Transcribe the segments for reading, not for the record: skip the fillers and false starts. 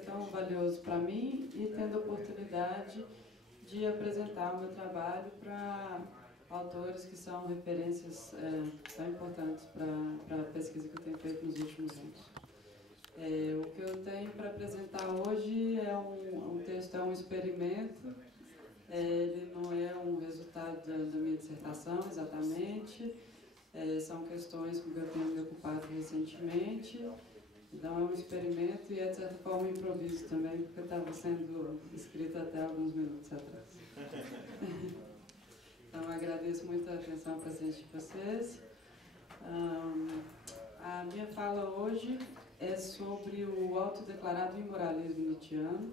tão valioso para mim e tendo a oportunidade de apresentar o meu trabalho para autores que são referências tão importantes para a pesquisa que eu tenho feito nos últimos anos. O que eu tenho para apresentar hoje é um texto, é um experimento. Ele não é um resultado da minha dissertação exatamente, são questões com que eu tenho me ocupado recentemente. Então é um experimento e é de certa forma um improviso também, porque estava sendo escrito até alguns minutos atrás. Então agradeço muito a atenção e a paciência de vocês. A minha fala hoje é sobre o autodeclarado imoralismo nietzschiano,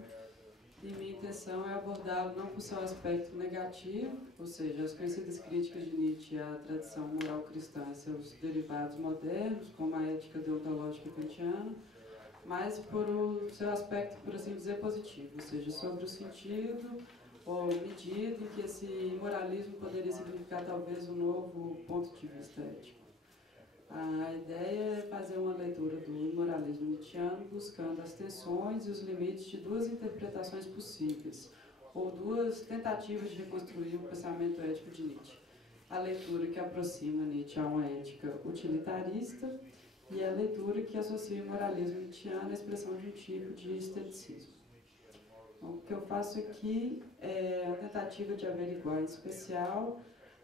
e minha intenção é abordá-lo não por seu aspecto negativo, ou seja, as conhecidas críticas de Nietzsche à tradição moral cristã e seus derivados modernos, como a ética deontológica kantiana, mas por o seu aspecto, por assim dizer, positivo, ou seja, sobre o sentido ou medida em que esse imoralismo poderia significar talvez um novo ponto de vista ético. A ideia é fazer uma leitura do imoralismo nietzschiano buscando as tensões e os limites de duas interpretações possíveis, ou duas tentativas de reconstruir o pensamento ético de Nietzsche. A leitura que aproxima Nietzsche a uma ética utilitarista e a leitura que associa o imoralismo nietzschiano à expressão de um tipo de esteticismo. Então, o que eu faço aqui é a tentativa de averiguar em especial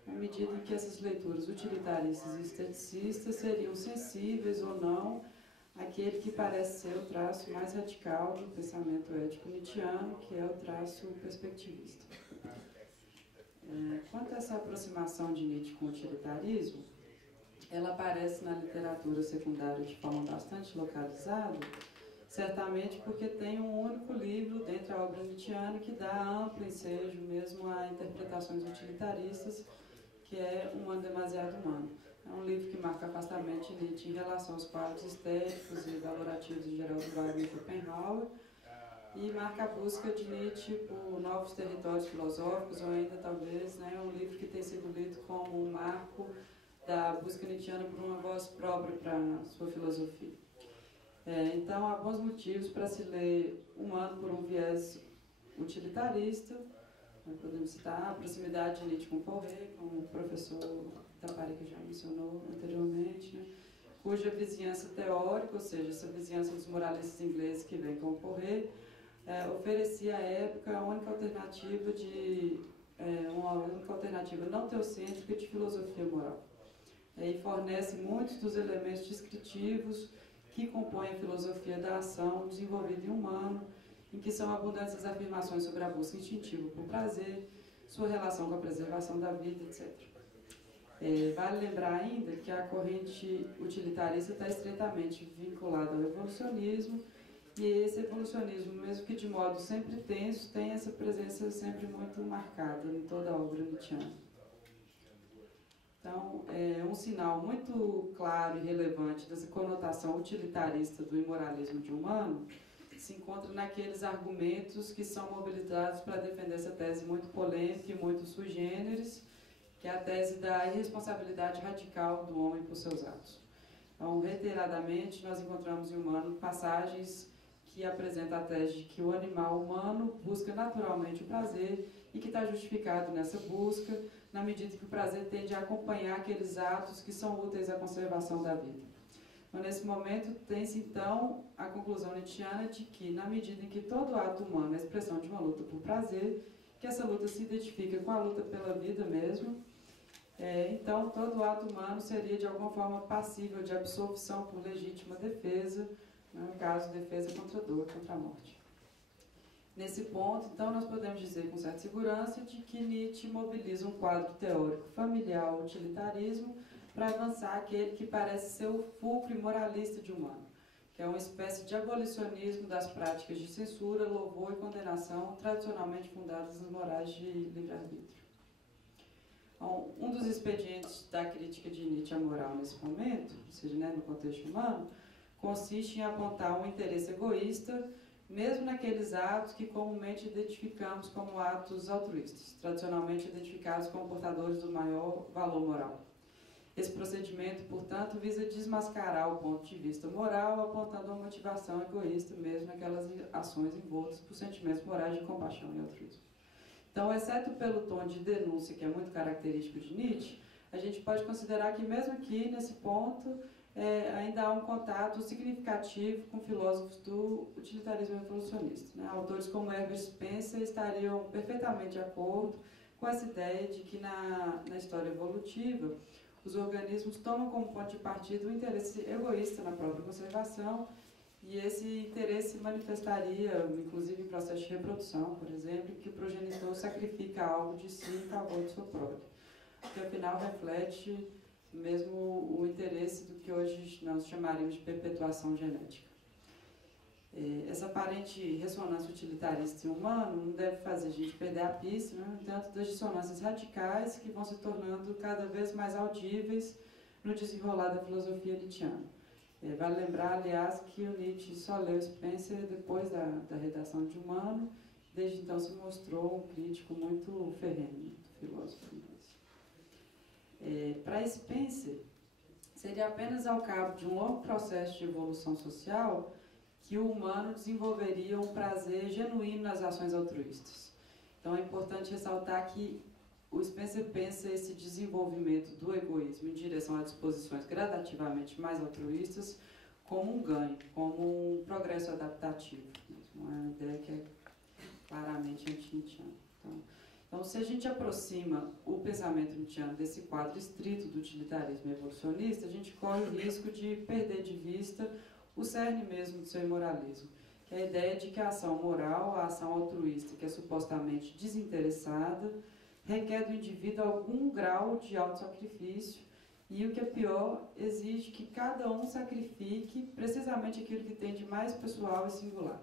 à medida em que essas leituras utilitaristas e esteticistas seriam sensíveis ou não àquele que parece ser o traço mais radical do pensamento ético nietzschiano, que é o traço perspectivista. Quanto a essa aproximação de Nietzsche com o utilitarismo, ela aparece na literatura secundária de forma bastante localizada, certamente porque tem um único livro dentro da obra nietzschiana que dá amplo ensejo mesmo a interpretações utilitaristas, que é Um Ano Demasiado Humano. É um livro que marca afastamento de Nietzsche em relação aos quadros estéticos e valorativos em geral do Wagner e Schopenhauer, e marca a busca de Nietzsche por novos territórios filosóficos, ou ainda talvez um livro que tem sido lido como um marco da busca nietzschiana por uma voz própria para a sua filosofia. Então há bons motivos para se ler Um Ano por um viés utilitarista. Podemos citar a proximidade de Nietzsche com Poré, como o professor Taparica já mencionou anteriormente, cuja vizinhança teórica, ou seja, essa vizinhança dos moralistas ingleses que vem com Poré, oferecia à época a única alternativa não teocêntrica de filosofia moral. E fornece muitos dos elementos descritivos que compõem a filosofia da ação desenvolvida em humano, em que são abundantes as afirmações sobre a busca instintiva por prazer, sua relação com a preservação da vida, etc. Vale lembrar ainda que a corrente utilitarista está estreitamente vinculada ao evolucionismo, e esse evolucionismo, mesmo que de modo sempre tenso, tem essa presença sempre muito marcada em toda a obra nietzschiana. Então, um sinal muito claro e relevante dessa conotação utilitarista do imoralismo de humano se encontra naqueles argumentos que são mobilizados para defender essa tese muito polêmica e muito sui generis, que é a tese da irresponsabilidade radical do homem por seus atos. Então, reiteradamente, nós encontramos em Humano passagens que apresentam a tese de que o animal humano busca naturalmente o prazer e que está justificado nessa busca, na medida que o prazer tende a acompanhar aqueles atos que são úteis à conservação da vida. Então, nesse momento, tem-se então a conclusão nietzschiana de que, na medida em que todo ato humano é a expressão de uma luta por prazer, que essa luta se identifica com a luta pela vida mesmo, então todo ato humano seria de alguma forma passível de absorção por legítima defesa, no caso, defesa contra a dor, contra a morte. Nesse ponto, então, nós podemos dizer com certa segurança de que Nietzsche mobiliza um quadro teórico familiar ao utilitarismo para avançar aquele que parece ser o fulcro moralista de humano, que é uma espécie de abolicionismo das práticas de censura, louvor e condenação tradicionalmente fundadas nas morais de livre-arbítrio. Então, um dos expedientes da crítica de Nietzsche à moral nesse momento, ou seja, no contexto humano, consiste em apontar um interesse egoísta, mesmo naqueles atos que comumente identificamos como atos altruístas, tradicionalmente identificados como portadores do maior valor moral. Esse procedimento, portanto, visa desmascarar o ponto de vista moral, apontando uma motivação egoísta mesmo naquelas ações envoltas por sentimentos morais de compaixão e altruísmo. Então, exceto pelo tom de denúncia, que é muito característico de Nietzsche, a gente pode considerar que mesmo aqui, nesse ponto, ainda há um contato significativo com filósofos do utilitarismo evolucionista, né? Autores como Herbert Spencer estariam perfeitamente de acordo com essa ideia de que na história evolutiva os organismos tomam como ponto de partida um interesse egoísta na própria conservação, e esse interesse manifestaria, inclusive, em processo de reprodução, por exemplo, que o progenitor sacrifica algo de si em favor de sua prole, que afinal reflete mesmo o interesse do que hoje nós chamaríamos de perpetuação genética. Essa aparente ressonância utilitarista e humana não deve fazer a gente perder a pista, né? No entanto, das dissonâncias radicais que vão se tornando cada vez mais audíveis no desenrolar da filosofia nietzschiana. Vale lembrar, aliás, que o Nietzsche só leu Spencer depois da redação de Humano, desde então se mostrou um crítico muito ferrenho do filósofo. Para Spencer, seria apenas ao cabo de um longo processo de evolução social que o humano desenvolveria um prazer genuíno nas ações altruístas. Então é importante ressaltar que o Spencer pensa esse desenvolvimento do egoísmo em direção a disposições gradativamente mais altruístas como um ganho, como um progresso adaptativo. Uma ideia que é claramente anti-nietzschiana. Então, se a gente aproxima o pensamento nietzschiano desse quadro estrito do utilitarismo evolucionista, a gente corre o risco de perder de vista o cerne mesmo do seu imoralismo, que é a ideia de que a ação moral, a ação altruísta, que é supostamente desinteressada, requer do indivíduo algum grau de autossacrifício e, o que é pior, exige que cada um sacrifique precisamente aquilo que tem de mais pessoal e singular.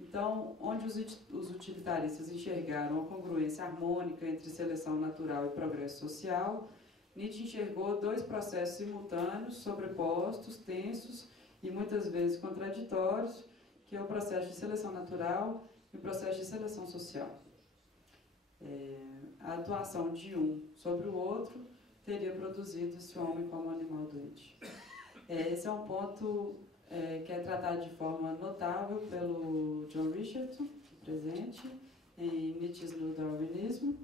Então, onde os utilitaristas enxergaram a congruência harmônica entre seleção natural e progresso social, Nietzsche enxergou dois processos simultâneos, sobrepostos, tensos e muitas vezes contraditórios, que é o processo de seleção natural e o processo de seleção social. A atuação de um sobre o outro teria produzido esse homem como animal doente. Esse é um ponto que é tratado de forma notável pelo John Richardson, presente, em Nietzsche's No Darwinismo,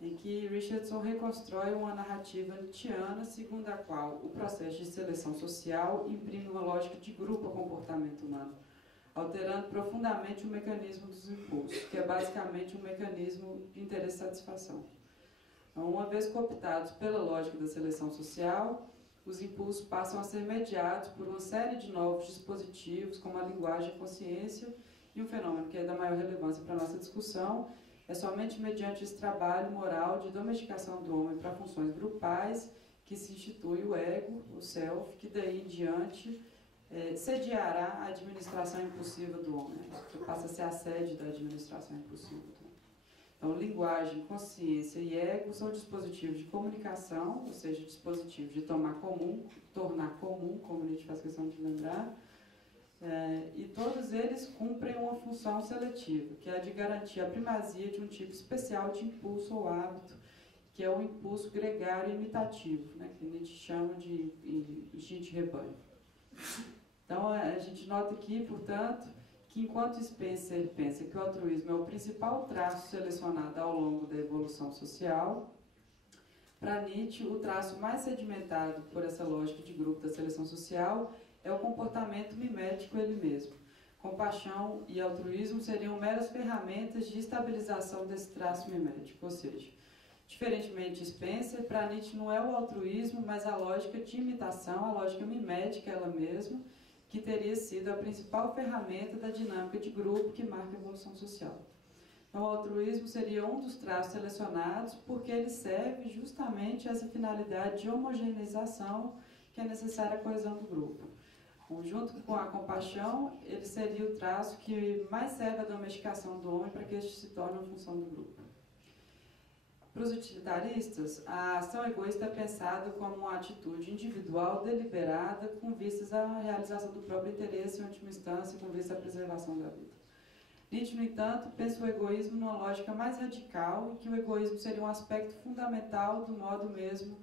em que Richardson reconstrói uma narrativa nietzschiana segundo a qual o processo de seleção social imprime uma lógica de grupo ao comportamento humano, alterando profundamente o mecanismo dos impulsos, que é basicamente um mecanismo de interesse e satisfação. Então, uma vez cooptados pela lógica da seleção social, os impulsos passam a ser mediados por uma série de novos dispositivos, como a linguagem e a consciência, e um fenômeno que é da maior relevância para a nossa discussão é somente mediante esse trabalho moral de domesticação do homem para funções grupais que se institui o ego, o self, que daí em diante sediará a administração impulsiva do homem, que passa a ser a sede da administração impulsiva do homem. Então, linguagem, consciência e ego são dispositivos de comunicação, ou seja, dispositivos de tornar comum, como Nietzsche faz questão de lembrar, e todos eles cumprem uma função seletiva, que é a de garantir a primazia de um tipo especial de impulso ou hábito, que é o impulso gregário e imitativo, né, que Nietzsche chama de instinto de rebanho. Então, a gente nota aqui, portanto, que enquanto Spencer pensa que o altruísmo é o principal traço selecionado ao longo da evolução social, para Nietzsche, o traço mais sedimentado por essa lógica de grupo da seleção social é o comportamento mimético ele mesmo. Compaixão e altruísmo seriam meras ferramentas de estabilização desse traço mimético, ou seja, diferentemente de Spencer, para Nietzsche não é o altruísmo, mas a lógica de imitação, a lógica mimética ela mesma, que teria sido a principal ferramenta da dinâmica de grupo que marca a evolução social. Então, o altruísmo seria um dos traços selecionados porque ele serve justamente a essa finalidade de homogeneização que é necessária à coesão do grupo. Junto com a compaixão, ele seria o traço que mais serve à domesticação do homem para que este se torne uma função do grupo. Para os utilitaristas, a ação egoísta é pensada como uma atitude individual deliberada com vistas à realização do próprio interesse, em última instância, com vista à preservação da vida. Nietzsche, no entanto, pensa o egoísmo numa lógica mais radical, em que o egoísmo seria um aspecto fundamental do modo mesmo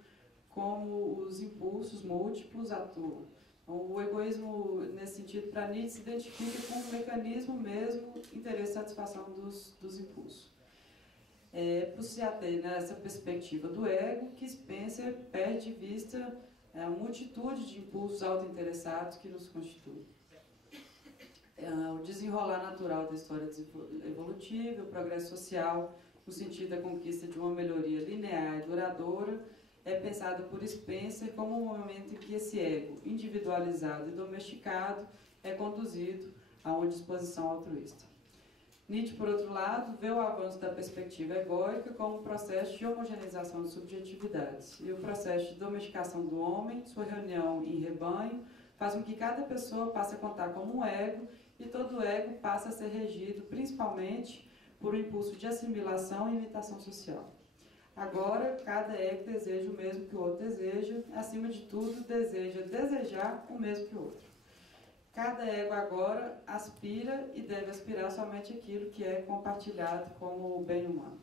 como os impulsos múltiplos atuam. O egoísmo, nesse sentido, para Nietzsche, se identifica com um mecanismo mesmo, interesse e satisfação dos impulsos. Por se ater nessa perspectiva do ego, que Spencer perde de vista a multitude de impulsos autointeressados que nos constituem. O desenrolar natural da história evolutiva, o progresso social, no sentido da conquista de uma melhoria linear e duradoura, é pensado por Spencer como um momento em que esse ego, individualizado e domesticado, é conduzido a uma disposição altruísta. Nietzsche, por outro lado, vê o avanço da perspectiva egóica como um processo de homogeneização de subjetividades, e o processo de domesticação do homem, sua reunião em rebanho, faz com que cada pessoa passe a contar como um ego, e todo ego passa a ser regido principalmente por um impulso de assimilação e imitação social. Agora, cada ego deseja o mesmo que o outro deseja, acima de tudo, deseja desejar o mesmo que o outro. Cada ego agora aspira e deve aspirar somente aquilo que é compartilhado como bem humano.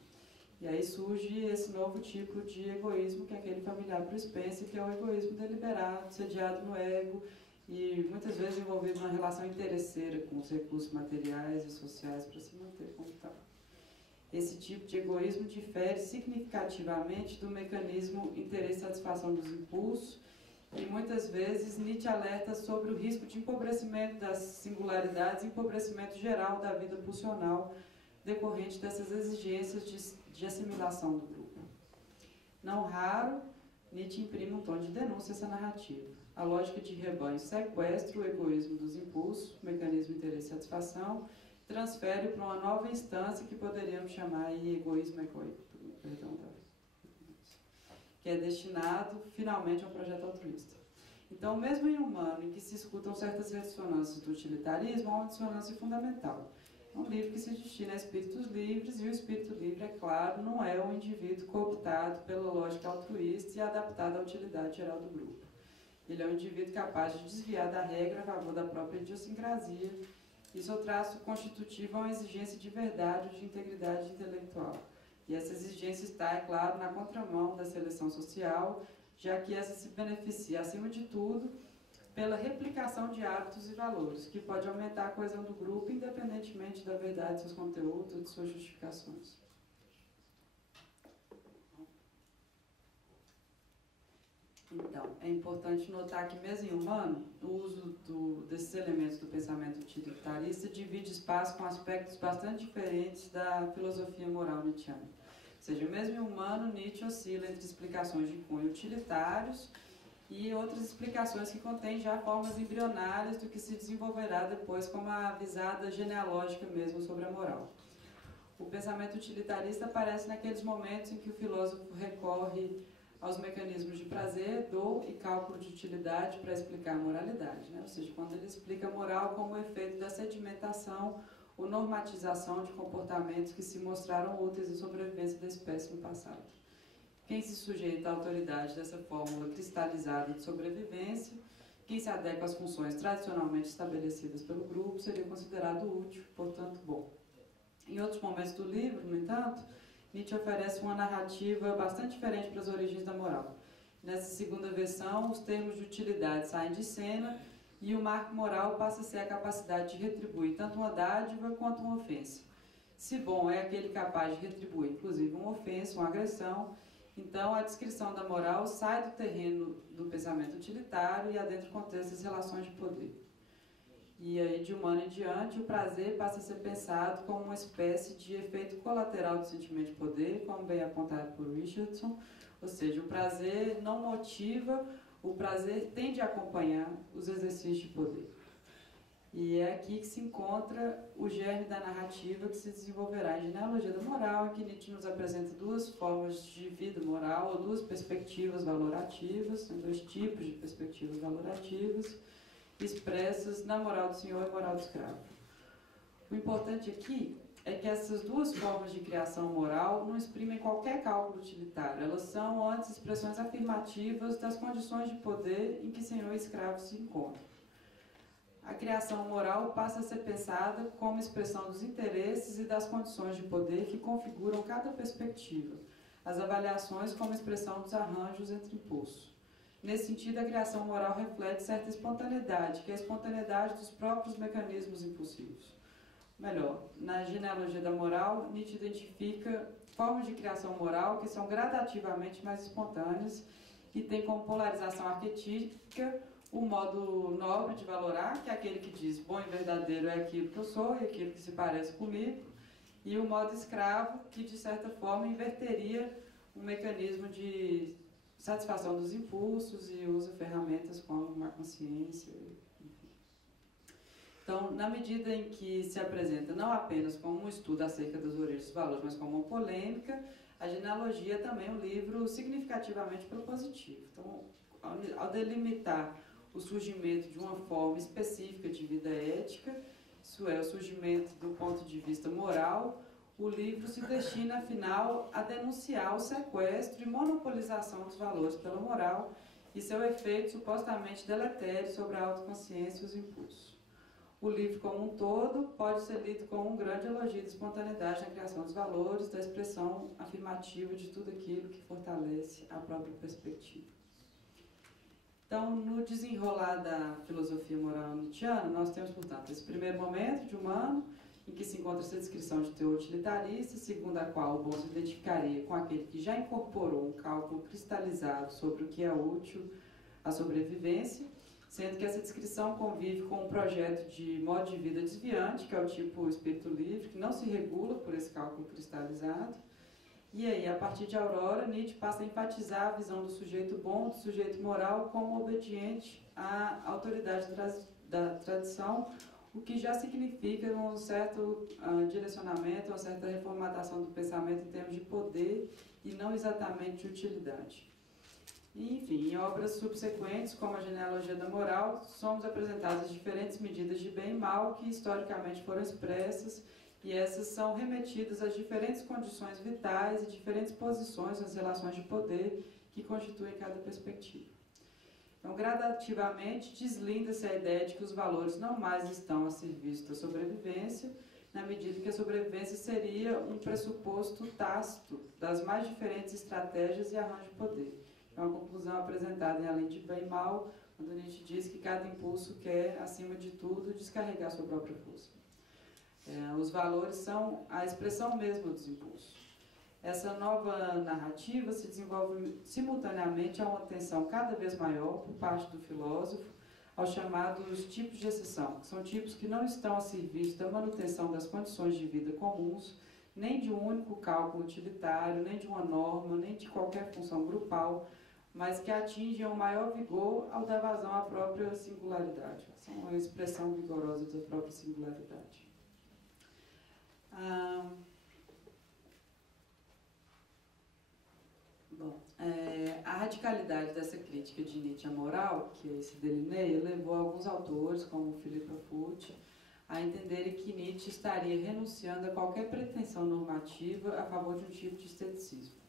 E aí surge esse novo tipo de egoísmo, que é aquele familiar para o Spencer, que é o egoísmo deliberado, sediado no ego e muitas vezes envolvido numa relação interesseira com os recursos materiais e sociais para se manter como tal. Esse tipo de egoísmo difere significativamente do mecanismo interesse e satisfação dos impulsos, e muitas vezes Nietzsche alerta sobre o risco de empobrecimento das singularidades e empobrecimento geral da vida pulsional decorrente dessas exigências de assimilação do grupo. Não raro, Nietzsche imprime um tom de denúncia a essa narrativa. A lógica de rebanho sequestra o egoísmo dos impulsos, o mecanismo interesse e satisfação, transfere para uma nova instância que poderíamos chamar de egoísmo egoico, que é destinado finalmente a um projeto altruísta. Então, mesmo em humano, em que se escutam certas ressonâncias do utilitarismo, há uma dissonância fundamental. É um livro que se destina a espíritos livres, e o espírito livre, é claro, não é um indivíduo cooptado pela lógica altruísta e adaptado à utilidade geral do grupo. Ele é um indivíduo capaz de desviar da regra a favor da própria idiosincrasia, e seu traço constitutivo é uma exigência de verdade ou de integridade intelectual. E essa exigência está, é claro, na contramão da seleção social, já que essa se beneficia, acima de tudo, pela replicação de hábitos e valores, que pode aumentar a coesão do grupo, independentemente da verdade de seus conteúdos ou de suas justificações. Então, é importante notar que, mesmo em humano, o uso desses elementos do pensamento utilitarista divide espaço com aspectos bastante diferentes da filosofia moral nietzschiana. Ou seja, mesmo em humano, Nietzsche oscila entre explicações de cunho utilitários e outras explicações que contêm já formas embrionárias do que se desenvolverá depois como a avisada genealógica mesmo sobre a moral. O pensamento utilitarista aparece naqueles momentos em que o filósofo recorre aos mecanismos de prazer, dor e cálculo de utilidade para explicar a moralidade, né? Ou seja, quando ele explica a moral como efeito da sedimentação ou normatização de comportamentos que se mostraram úteis à sobrevivência da espécie no passado. Quem se sujeita à autoridade dessa fórmula cristalizada de sobrevivência, quem se adequa às funções tradicionalmente estabelecidas pelo grupo, seria considerado útil, portanto bom. Em outros momentos do livro, no entanto, Nietzsche oferece uma narrativa bastante diferente para as origens da moral. Nessa segunda versão, os termos de utilidade saem de cena e o marco moral passa a ser a capacidade de retribuir tanto uma dádiva quanto uma ofensa. Se bom é aquele capaz de retribuir, inclusive, uma ofensa, uma agressão, então a descrição da moral sai do terreno do pensamento utilitário e adentra o contexto das relações de poder. E aí, de humano em diante, o prazer passa a ser pensado como uma espécie de efeito colateral do sentimento de poder, como bem apontado por Richardson, ou seja, o prazer não motiva, o prazer tende a acompanhar os exercícios de poder. E é aqui que se encontra o germe da narrativa que se desenvolverá em Genealogia da Moral, em que Nietzsche nos apresenta duas formas de vida moral, ou duas perspectivas valorativas, dois tipos de perspectivas valorativas, expressas na moral do senhor e moral do escravo. O importante aqui é que essas duas formas de criação moral não exprimem qualquer cálculo utilitário, elas são antes expressões afirmativas das condições de poder em que senhor e escravo se encontram. A criação moral passa a ser pensada como expressão dos interesses e das condições de poder que configuram cada perspectiva, as avaliações como expressão dos arranjos entre impulsos. Nesse sentido, a criação moral reflete certa espontaneidade, que é a espontaneidade dos próprios mecanismos impulsivos. Melhor, na genealogia da moral, Nietzsche identifica formas de criação moral que são gradativamente mais espontâneas e têm como polarização arquetípica o modo nobre de valorar, que é aquele que diz bom e verdadeiro é aquilo que eu sou e aquilo que se parece comigo, e o modo escravo, que de certa forma inverteria um mecanismo de satisfação dos impulsos e usa ferramentas como a consciência. Então, na medida em que se apresenta não apenas como um estudo acerca das origens dos valores, mas como uma polêmica, a genealogia é também um livro significativamente propositivo. Então, ao delimitar o surgimento de uma forma específica de vida ética, isso é, o surgimento do ponto de vista moral, o livro se destina, afinal, a denunciar o sequestro e monopolização dos valores pela moral e seu efeito supostamente deletério sobre a autoconsciência e os impulsos. O livro como um todo pode ser lido como um grande elogio da espontaneidade na criação dos valores, da expressão afirmativa de tudo aquilo que fortalece a própria perspectiva. Então, no desenrolar da filosofia moral nietzschiana, nós temos, portanto, esse primeiro momento de humano, em que se encontra essa descrição de teor utilitarista, segundo a qual o bom se identificaria com aquele que já incorporou um cálculo cristalizado sobre o que é útil à sobrevivência, sendo que essa descrição convive com um projeto de modo de vida desviante, que é o tipo espírito livre, que não se regula por esse cálculo cristalizado. E aí, a partir de Aurora, Nietzsche passa a enfatizar a visão do sujeito bom, do sujeito moral, como obediente à autoridade da tradição, o que já significa um certo direcionamento, uma certa reformatação do pensamento em termos de poder e não exatamente de utilidade. Enfim, em obras subsequentes, como a Genealogia da Moral, somos apresentadas diferentes medidas de bem e mal que historicamente foram expressas, e essas são remetidas às diferentes condições vitais e diferentes posições nas relações de poder que constituem cada perspectiva. Então, gradativamente, deslinda-se a ideia de que os valores não mais estão a serviço da sobrevivência, na medida que a sobrevivência seria um pressuposto tácito das mais diferentes estratégias e arranjos de poder. É uma conclusão apresentada em Além de Bem e Mal, quando Nietzsche diz que cada impulso quer, acima de tudo, descarregar sua própria força. Os valores são a expressão mesma dos impulsos. Essa nova narrativa se desenvolve simultaneamente a uma atenção cada vez maior por parte do filósofo aos chamados tipos de exceção, que são tipos que não estão a serviço da manutenção das condições de vida comuns, nem de um único cálculo utilitário, nem de uma norma, nem de qualquer função grupal, mas que atingem um maior vigor ao dar vazão à própria singularidade. São uma expressão vigorosa da própria singularidade. A radicalidade dessa crítica de Nietzsche à moral, que aí se delineia, levou alguns autores, como Philippa Foot, a entenderem que Nietzsche estaria renunciando a qualquer pretensão normativa a favor de um tipo de esteticismo.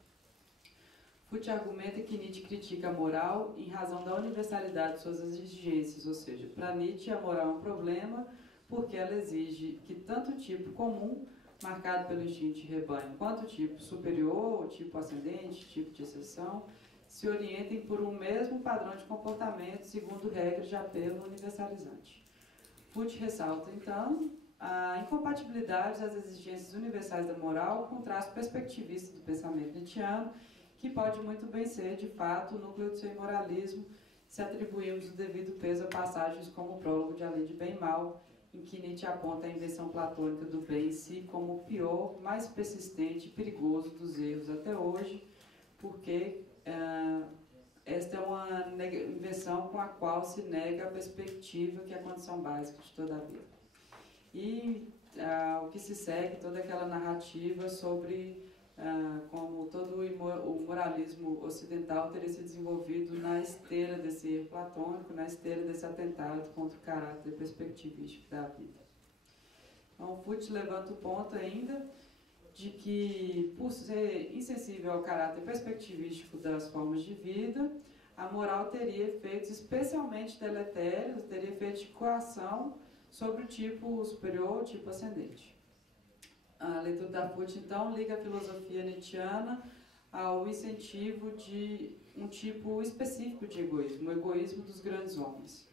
Foot argumenta que Nietzsche critica a moral em razão da universalidade de suas exigências, ou seja, para Nietzsche a moral é um problema porque ela exige que tanto o tipo comum, marcado pelo instinto de rebanho, quanto o tipo superior, o tipo ascendente, tipo de exceção, se orientem por um mesmo padrão de comportamento segundo regras de apelo universalizante. Foot ressalta, então, a incompatibilidade das exigências universais da moral com o traço perspectivista do pensamento nietzschiano, que pode muito bem ser, de fato, o núcleo do seu imoralismo, se atribuirmos o devido peso a passagens como o prólogo de Além de Bem e Mal, em que Nietzsche aponta a invenção platônica do bem em si como o pior, mais persistente e perigoso dos erros até hoje, porque esta é uma invenção com a qual se nega a perspectiva que é a condição básica de toda a vida. E o que se segue, toda aquela narrativa sobre como todo o moralismo ocidental teria se desenvolvido na esteira desse erro platônico, na esteira desse atentado contra o caráter perspectivístico da vida. Então, Foot levanta o ponto ainda de que, por ser insensível ao caráter perspectivístico das formas de vida, a moral teria efeitos especialmente deletérios, teria efeitos de coação sobre o tipo superior, o tipo ascendente. A leitura da Foot, então, liga a filosofia nietzschiana ao incentivo de um tipo específico de egoísmo, o egoísmo dos grandes homens.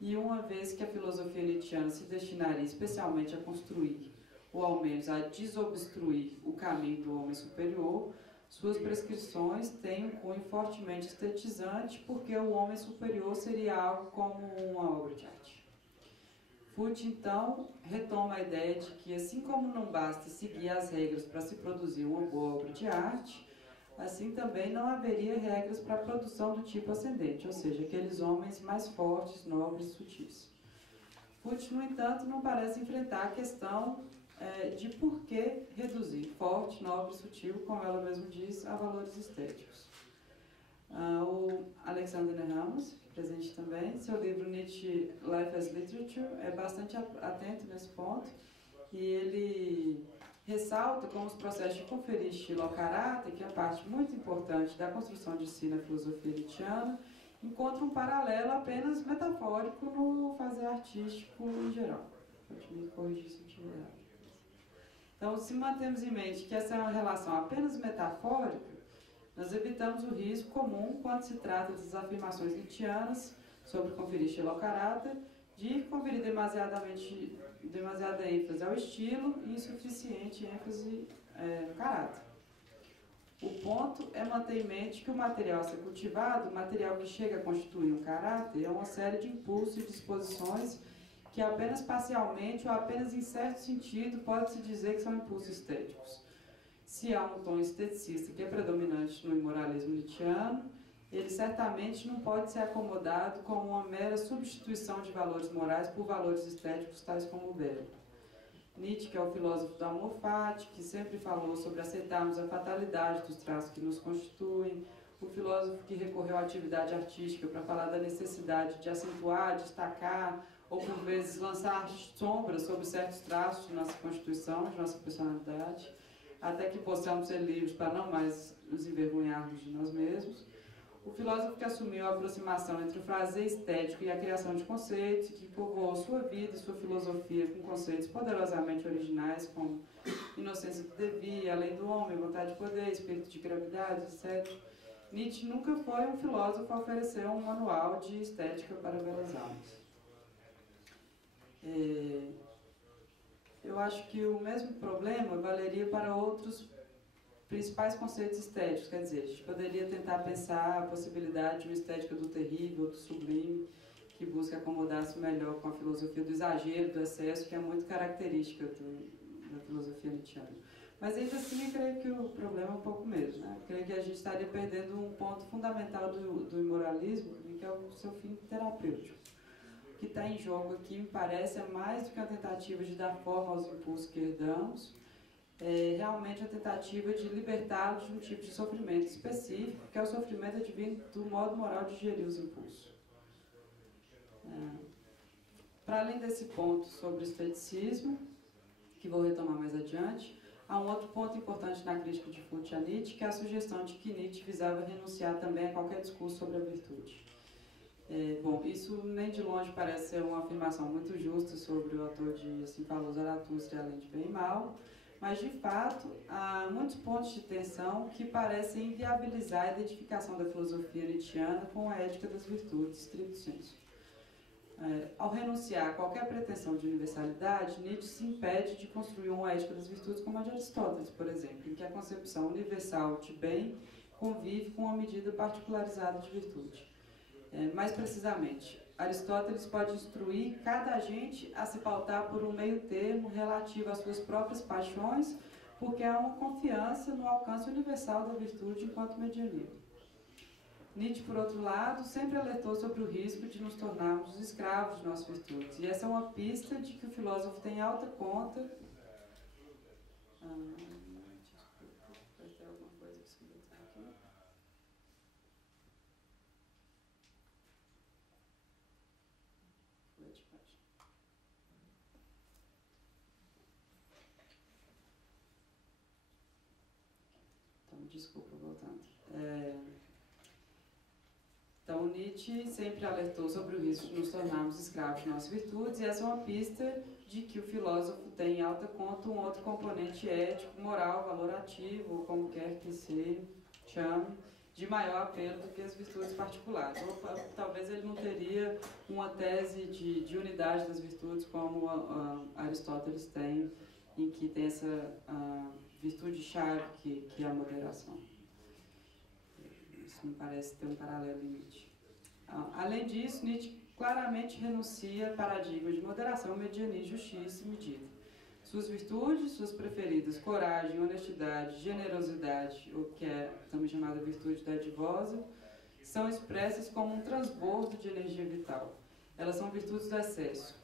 E uma vez que a filosofia nietzschiana se destinaria especialmente a construir, ou ao menos a desobstruir o caminho do homem superior, suas prescrições têm um cunho fortemente estetizante, porque o homem superior seria algo como uma obra de arte. Foote, então, retoma a ideia de que, assim como não basta seguir as regras para se produzir uma boa obra de arte, assim também não haveria regras para a produção do tipo ascendente, ou seja, aqueles homens mais fortes, nobres e sutis. Foote, no entanto, não parece enfrentar a questão de por que reduzir forte, nobre e sutil, como ela mesma diz, a valores estéticos. O Alexander Nehamas, presente também, seu livro Nietzsche, Life as Literature, é bastante atento nesse ponto, e ele ressalta como os processos de conferir estilo ao caráter, que é parte muito importante da construção de si na filosofia nietzschiana, encontram um paralelo apenas metafórico no fazer artístico em geral. Pode me corrigir se eu estiver errado. Então, se mantemos em mente que essa é uma relação apenas metafórica, nós evitamos o risco comum quando se trata das afirmações nietzschianas sobre conferir estilo ao caráter, de conferir demasiada ênfase ao estilo e insuficiente ênfase no caráter. O ponto é manter em mente que o material a ser cultivado, o material que chega a constituir um caráter, é uma série de impulsos e disposições que apenas parcialmente ou apenas em certo sentido pode-se dizer que são impulsos estéticos. Se há um tom esteticista que é predominante no imoralismo nietzschiano, ele certamente não pode ser acomodado como uma mera substituição de valores morais por valores estéticos tais como o belo. Nietzsche, que é o filósofo do amor fati, que sempre falou sobre aceitarmos a fatalidade dos traços que nos constituem, o filósofo que recorreu à atividade artística para falar da necessidade de acentuar, destacar, ou por vezes lançar sombras sobre certos traços de nossa constituição, de nossa personalidade, até que possamos ser livres para não mais nos envergonharmos de nós mesmos. O filósofo que assumiu a aproximação entre o prazer estético e a criação de conceitos, que povoou sua vida e sua filosofia com conceitos poderosamente originais, como inocência do devir, além do homem, vontade de poder, espírito de gravidade, etc. Nietzsche nunca foi um filósofo a oferecer um manual de estética para belas almas. Eu acho que o mesmo problema valeria para outros principais conceitos estéticos, quer dizer, a gente poderia tentar pensar a possibilidade de uma estética do terrível, do sublime, que busca acomodar-se melhor com a filosofia do exagero, do excesso, que é muito característica da filosofia nietzschiana. Mas ainda assim, eu creio que o problema é um pouco mesmo, né? Eu creio que a gente estaria perdendo um ponto fundamental do imoralismo, que é o seu fim terapêutico. O que está em jogo aqui, me parece, é mais do que uma tentativa de dar forma aos impulsos que herdamos, é realmente a tentativa de libertá-los de um tipo de sofrimento específico, que é o sofrimento advindo do modo moral de gerir os impulsos. Para além desse ponto sobre o esteticismo, que vou retomar mais adiante, há um outro ponto importante na crítica de Foote a Nietzsche, que é a sugestão de que Nietzsche visava renunciar também a qualquer discurso sobre a virtude. Bom, isso nem de longe parece ser uma afirmação muito justa sobre o autor de Assim Falou Zaratustra, Além de Bem e Mal, mas, de fato, há muitos pontos de tensão que parecem inviabilizar a identificação da filosofia nietzschiana com a ética das virtudes, stricto sensu. Ao renunciar a qualquer pretensão de universalidade, Nietzsche se impede de construir uma ética das virtudes como a de Aristóteles, por exemplo, em que a concepção universal de bem convive com uma medida particularizada de virtude. Mais precisamente, Aristóteles pode instruir cada agente a se pautar por um meio termo relativo às suas próprias paixões, porque há uma confiança no alcance universal da virtude enquanto medianismo. Nietzsche, por outro lado, sempre alertou sobre o risco de nos tornarmos escravos de nossas virtudes, e essa é uma pista de que o filósofo tem alta conta. Vai ter alguma coisa que se botar aqui? Então, desculpa, voltando. Então, Nietzsche sempre alertou sobre o risco de nos tornarmos escravos de nossas virtudes, e essa é uma pista de que o filósofo tem em alta conta um outro componente ético, moral, valorativo, ou como quer que se chame, de maior apelo do que as virtudes particulares. Ou talvez ele não teria uma tese de unidade das virtudes como Aristóteles tem, em que tem essa virtude-chave que é a moderação. Isso me parece ter um paralelo em Nietzsche. Além disso, Nietzsche claramente renuncia a paradigmas de moderação, medianismo, justiça e medida. Suas virtudes, suas preferidas, coragem, honestidade, generosidade, o que é também chamada virtude dadivosa, são expressas como um transbordo de energia vital. Elas são virtudes do excesso.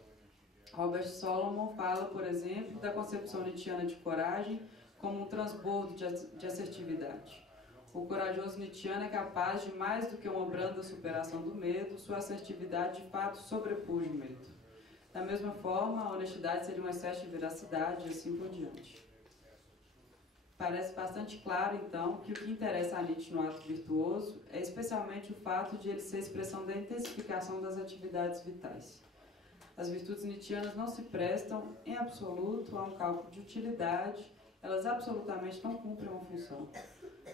Robert Solomon fala, por exemplo, da concepção nietzschiana de coragem como um transbordo de assertividade. O corajoso nietzschiano é capaz de mais do que uma branda superação do medo, sua assertividade de fato sobrepuja o medo. Da mesma forma, a honestidade seria um excesso de veracidade e assim por diante. Parece bastante claro, então, que o que interessa a Nietzsche no ato virtuoso é especialmente o fato de ele ser expressão da intensificação das atividades vitais. As virtudes nietzschianas não se prestam, em absoluto, a um cálculo de utilidade, elas absolutamente não cumprem uma função.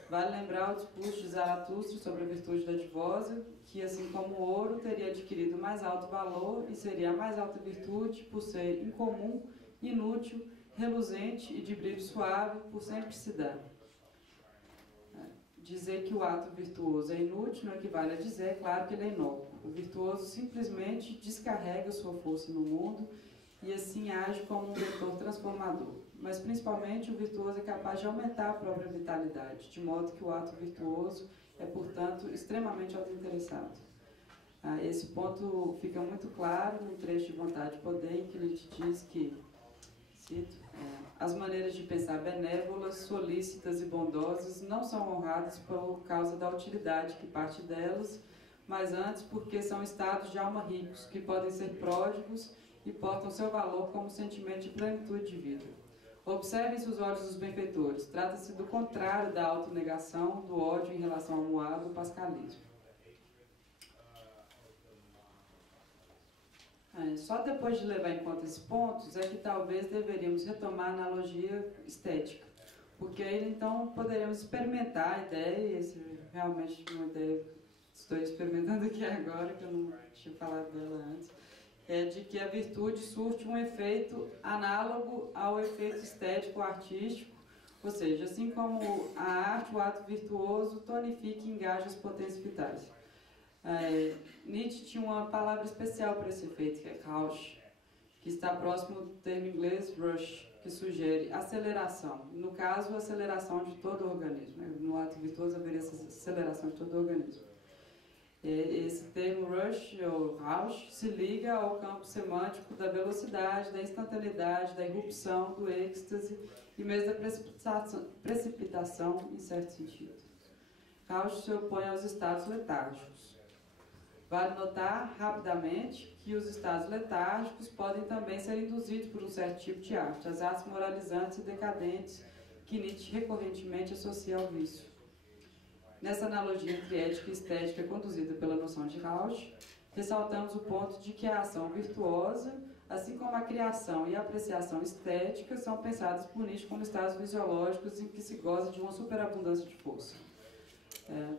Vale lembrar o discurso de Zaratustra sobre a virtude dadivosa, que, assim como o ouro, teria adquirido mais alto valor e seria a mais alta virtude por ser incomum, inútil, reluzente e de brilho suave, por sempre se dar. Dizer que o ato virtuoso é inútil não equivale a dizer, claro, que ele é inócuo. O virtuoso simplesmente descarrega sua força no mundo e assim age como um vetor transformador. Mas principalmente o virtuoso é capaz de aumentar a própria vitalidade, de modo que o ato virtuoso é, portanto, extremamente autointeressado. Esse ponto fica muito claro no trecho de Vontade e Poder, em que Nietzsche diz que, cito, as maneiras de pensar benévolas, solícitas e bondosas não são honradas por causa da utilidade que parte delas, mas antes porque são estados de alma ricos, que podem ser pródigos e portam seu valor como sentimento de plenitude de vida. Observem-se os olhos dos benfeitores. Trata-se do contrário da autonegação, do ódio em relação ao moado, do pascalismo. Só depois de levar em conta esses pontos é que talvez deveríamos retomar a analogia estética. Porque aí então poderíamos experimentar a ideia, e esse realmente é uma ideia que estou experimentando aqui agora, que eu não tinha falado dela antes, é de que a virtude surte um efeito análogo ao efeito estético-artístico, ou seja, assim como a arte, o ato virtuoso tonifica e engaja as potências vitais. Nietzsche tinha uma palavra especial para esse efeito, que é Rausch, que está próximo do termo inglês rush, que sugere aceleração. No caso, aceleração de todo o organismo. No ato virtuoso haveria essa aceleração de todo o organismo. Esse termo rush, ou Rausch, se liga ao campo semântico da velocidade, da instantaneidade, da irrupção, do êxtase e mesmo da precipitação, em certo sentido. Rausch se opõe aos estados letárgicos. Vale notar, rapidamente, que os estados letárgicos podem também ser induzidos por um certo tipo de arte, as artes moralizantes e decadentes que Nietzsche recorrentemente associa ao vício. Nessa analogia entre ética e estética conduzida pela noção de Rausch, ressaltamos o ponto de que a ação virtuosa, assim como a criação e a apreciação estética, são pensadas por Nietzsche como estados fisiológicos em que se goza de uma superabundância de força.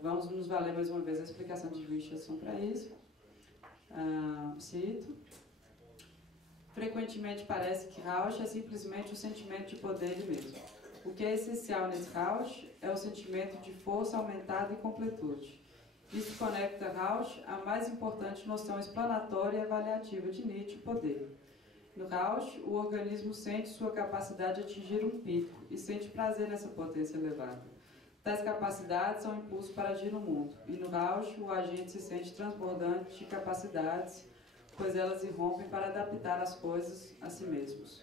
Vamos nos valer mais uma vez a explicação de Richardson para isso. Cito. Frequentemente parece que Rausch é simplesmente o sentimento de poder ele mesmo. O que é essencial nesse Rausch é o sentimento de força aumentada e completude. Isso conecta Rausch à mais importante noção explanatória e avaliativa de Nietzsche, o poder. No Rausch, o organismo sente sua capacidade de atingir um pico e sente prazer nessa potência elevada. Tais capacidades são impulsos para agir no mundo, e no Rausch o agente se sente transbordante de capacidades, pois elas irrompem para adaptar as coisas a si mesmos.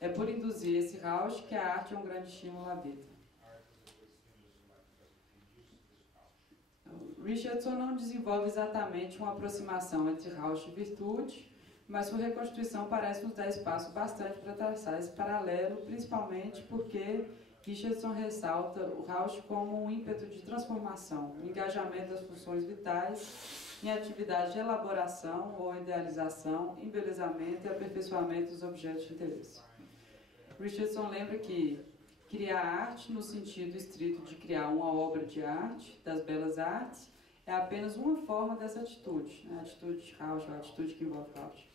É por induzir esse Rausch que a arte é um grande estímulo à vida. Richardson não desenvolve exatamente uma aproximação entre Rausch e virtude, mas sua reconstituição parece nos dar espaço bastante para traçar esse paralelo, principalmente porque Richardson ressalta o Rausch como um ímpeto de transformação, um engajamento das funções vitais em atividade de elaboração ou idealização, embelezamento e aperfeiçoamento dos objetos de interesse. Richardson lembra que Criar arte, no sentido estrito de criar uma obra de arte, das belas artes, é apenas uma forma dessa atitude, né? A atitude de Rauch, a atitude que envolve Rauch.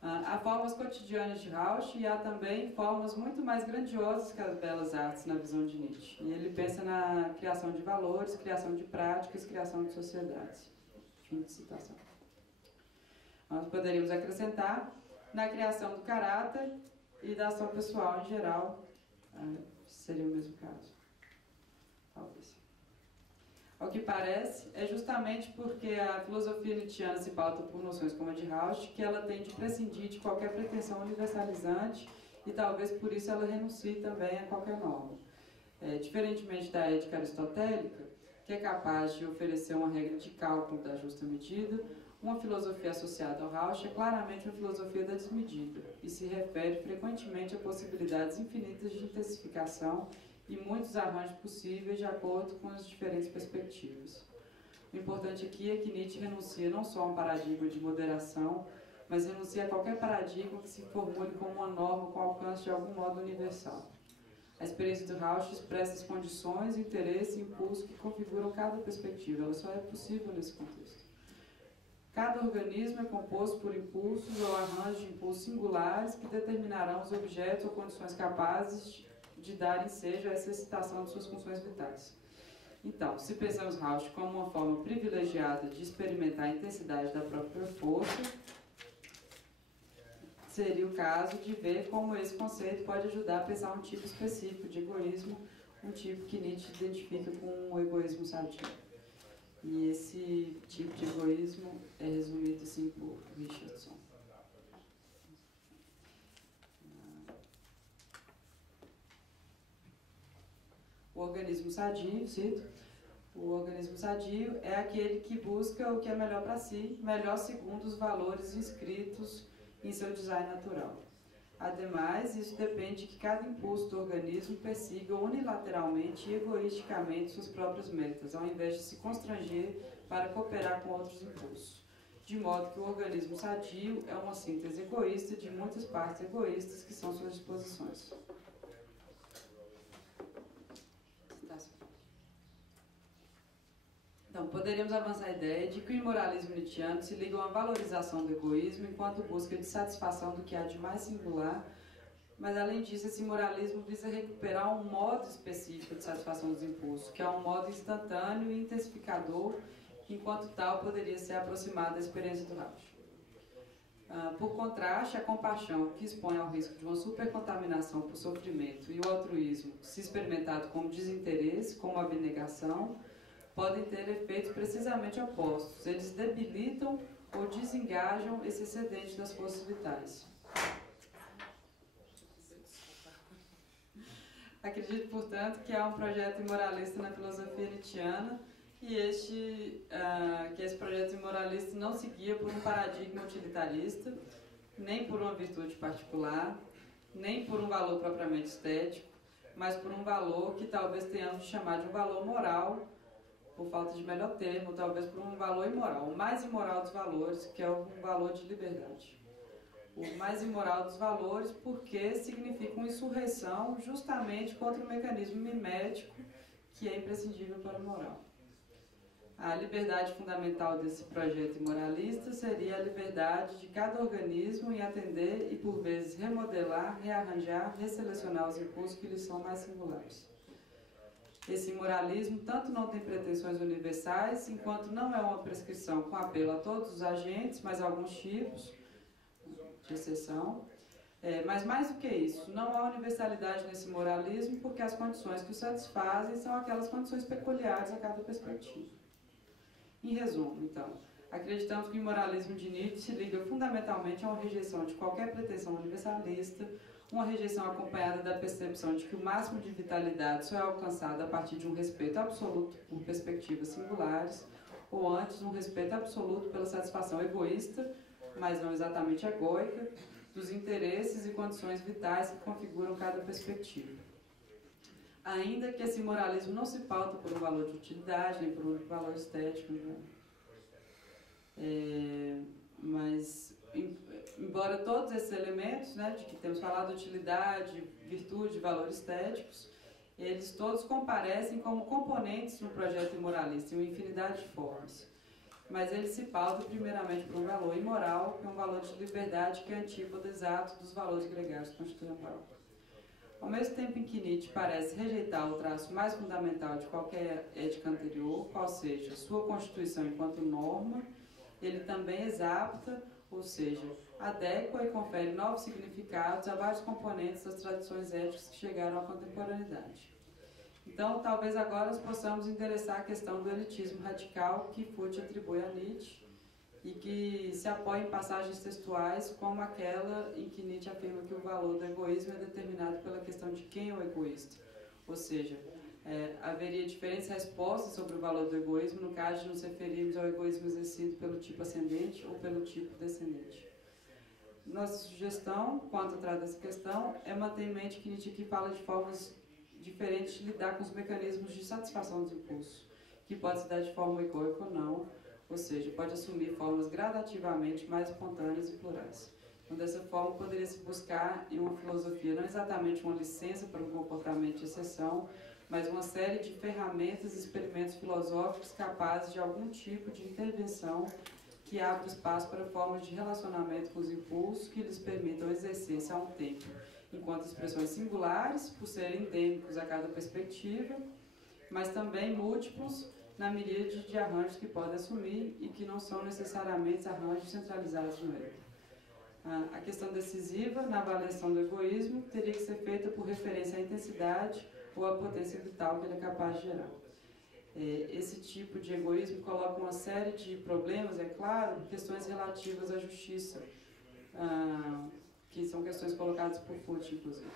Há formas cotidianas de Rauch e há também formas muito mais grandiosas que as belas artes na visão de Nietzsche. E ele pensa na criação de valores, criação de práticas, criação de sociedades. Fim de citação. Nós poderíamos acrescentar na criação do caráter e da ação pessoal em geral. Seria o mesmo caso. Talvez. Ao que parece, é justamente porque a filosofia nietzschiana se pauta por noções como a de Rauch que ela tem de prescindir de qualquer pretensão universalizante e talvez por isso ela renuncie também a qualquer norma. Diferentemente da ética aristotélica, que é capaz de oferecer uma regra de cálculo da justa medida, uma filosofia associada ao Rauch é claramente uma filosofia da desmedida e se refere frequentemente a possibilidades infinitas de intensificação e muitos arranjos possíveis de acordo com as diferentes perspectivas. O importante aqui é que Nietzsche renuncia não só a um paradigma de moderação, mas renuncia a qualquer paradigma que se formule como uma norma com alcance de algum modo universal. A experiência do Rauch expressa as condições, interesse e impulso que configuram cada perspectiva. Ela só é possível nesse contexto. Cada organismo é composto por impulsos ou arranjos de impulsos singulares que determinarão os objetos ou condições capazes de dar ensejo a essa excitação de suas funções vitais. Então, se pensamos Rauch como uma forma privilegiada de experimentar a intensidade da própria força, seria o caso de ver como esse conceito pode ajudar a pensar um tipo específico de egoísmo, um tipo que Nietzsche identifica com o egoísmo sadio. E esse tipo de egoísmo é resumido assim por Richardson. O organismo sadio, cito, o organismo sadio é aquele que busca o que é melhor para si, melhor segundo os valores inscritos em seu design natural. Ademais, isso depende de que cada impulso do organismo persiga unilateralmente e egoisticamente suas próprias metas, ao invés de se constranger para cooperar com outros impulsos. De modo que o organismo sadio é uma síntese egoísta de muitas partes egoístas que são suas disposições. Então, poderíamos avançar a ideia de que o imoralismo nietzschiano se liga a uma valorização do egoísmo enquanto busca de satisfação do que há de mais singular, mas além disso, esse moralismo visa recuperar um modo específico de satisfação dos impulsos, que é um modo instantâneo e intensificador, que enquanto tal poderia ser aproximado da experiência do Rauch. Por contraste, a compaixão, que expõe ao risco de uma supercontaminação por sofrimento, e o altruísmo, se experimentado como desinteresse, como abnegação, podem ter efeitos precisamente opostos. Eles debilitam ou desengajam esse excedente das forças vitais. Acredito, portanto, que há um projeto imoralista na filosofia nietzschiana e que esse projeto imoralista não se guia por um paradigma utilitarista, nem por uma virtude particular, nem por um valor propriamente estético, mas por um valor que talvez tenhamos de chamar de um valor moral, por falta de melhor termo, talvez por um valor imoral, o mais imoral dos valores, que é um valor de liberdade. O mais imoral dos valores porque significa uma insurreição justamente contra o mecanismo mimético que é imprescindível para a moral. A liberdade fundamental desse projeto imoralista seria a liberdade de cada organismo em atender e, por vezes, remodelar, rearranjar, resselecionar os impulsos que lhes são mais singulares. Esse imoralismo tanto não tem pretensões universais, enquanto não é uma prescrição com apelo a todos os agentes, mas a alguns tipos de exceção. Mas mais do que isso, não há universalidade nesse moralismo, porque as condições que o satisfazem são aquelas condições peculiares a cada perspectiva. Em resumo, então, acreditamos que o moralismo de Nietzsche se liga fundamentalmente a uma rejeição de qualquer pretensão universalista, uma rejeição acompanhada da percepção de que o máximo de vitalidade só é alcançado a partir de um respeito absoluto por perspectivas singulares, ou antes, um respeito absoluto pela satisfação egoísta, mas não exatamente egóica, dos interesses e condições vitais que configuram cada perspectiva. Ainda que esse moralismo não se pauta por um valor de utilidade, nem por um valor estético, né? Mas, embora todos esses elementos, né, de que temos falado, utilidade, virtude, valores estéticos, eles todos comparecem como componentes no projeto imoralista, em uma infinidade de formas. Mas ele se pauta primeiramente por um valor imoral, que é um valor de liberdade que é antípoda exato dos valores gregários que constituem a moral. Ao mesmo tempo em que Nietzsche parece rejeitar o traço mais fundamental de qualquer ética anterior, qual seja sua constituição enquanto norma, ele também exapta, ou seja, adequa e confere novos significados a vários componentes das tradições éticas que chegaram à contemporaneidade. Então, talvez agora nós possamos endereçar a questão do elitismo radical que Foucault atribui a Nietzsche e que se apoia em passagens textuais como aquela em que Nietzsche afirma que o valor do egoísmo é determinado pela questão de quem é o egoísta. Ou seja, haveria diferentes respostas sobre o valor do egoísmo no caso de nos referirmos ao egoísmo exercido pelo tipo ascendente ou pelo tipo descendente. Nossa sugestão, quanto a tratar dessa questão, é manter em mente que Nietzsche aqui fala de formas diferentes de lidar com os mecanismos de satisfação dos impulsos, que pode se dar de forma egóica ou não, ou seja, pode assumir formas gradativamente mais espontâneas e plurais. Então, dessa forma, poderia-se buscar em uma filosofia não exatamente uma licença para um comportamento de exceção, mas uma série de ferramentas e experimentos filosóficos capazes de algum tipo de intervenção que abra espaço para formas de relacionamento com os impulsos que lhes permitam exercer-se a um tempo, enquanto expressões singulares, por serem endêmicos a cada perspectiva, mas também múltiplos na miríade de arranjos que podem assumir e que não são necessariamente arranjos centralizados no ego. A questão decisiva na avaliação do egoísmo teria que ser feita por referência à intensidade ou à potência vital que ele é capaz de gerar. Esse tipo de egoísmo coloca uma série de problemas, é claro, questões relativas à justiça, que são questões colocadas por Foucault, inclusive.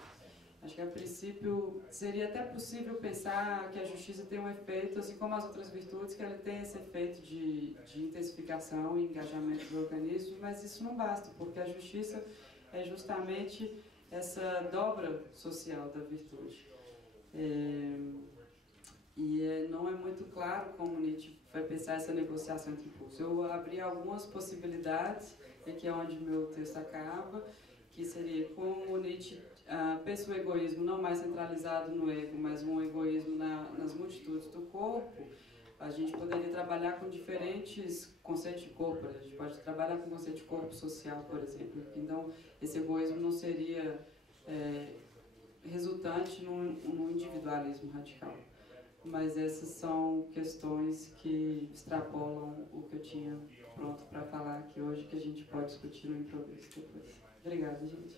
Acho que, a princípio, seria até possível pensar que a justiça tem um efeito, assim como as outras virtudes, que ela tem esse efeito de intensificação e engajamento do organismo, mas isso não basta, porque a justiça é justamente essa dobra social da virtude. Não é muito claro como Nietzsche vai pensar essa negociação entre impulsos. Eu abri algumas possibilidades, e que é onde meu texto acaba, que seria como Nietzsche pensa o egoísmo não mais centralizado no ego, mas um egoísmo nas multitudes do corpo. A gente poderia trabalhar com diferentes conceitos de corpo. A gente pode trabalhar com o conceito de corpo social, por exemplo. Então, esse egoísmo não seria resultante num individualismo radical. Mas essas são questões que extrapolam o que eu tinha pronto para falar aqui hoje, que a gente pode discutir no improviso depois. Obrigada, gente.